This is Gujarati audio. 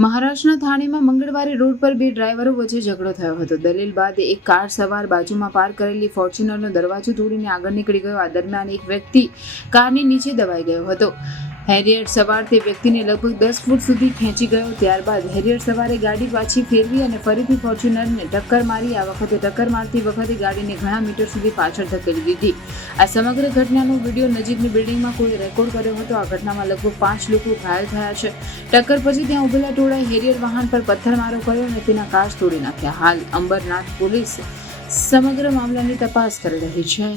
મહારાષ્ટ્રના થાણેમાં મંગળવારે રોડ પર બે ડ્રાઈવરો વચ્ચે ઝઘડો થયો હતો. દલીલ બાદ એક કાર સવાર બાજુમાં પાર્ક કરેલી ફોર્ચ્યુનરનો દરવાજો તોડીને આગળ નીકળી ગયો. આ દરમિયાન એક વ્યક્તિ કારની નીચે દબાઈ ગયો હતો. હેરિયર સવાર તે વ્યક્તિને લગભગ 10 ફૂટ સુધી ખેંચી ગયો. ત્યારબાદ હેરિયર સવારે ગાડી પાછી ફેરવી અને ફરીથી ફોર્ચ્યુનરને ટક્કર મારી. આ વખતે ટક્કર મારતી વખતે ગાડીને ઘણા મીટર સુધી પાછળ ધકેલી દીધી. આ સમગ્ર ઘટનાનો વિડીયો નજીકની બિલ્ડિંગમાં કોઈ રેકોર્ડ કર્યો હતો. આ ઘટનામાં લગભગ 5 લોકો ઘાયલ થયા છે. ટક્કર પછી ત્યાં ઉભેલા ટોળાએ હેરિયર વાહન પર પથ્થરમારો કર્યો અને તેના કાચ તોડી નાખ્યા. હાલ અંબરનાથ પોલીસ સમગ્ર મામલાની તપાસ કરી રહી છે.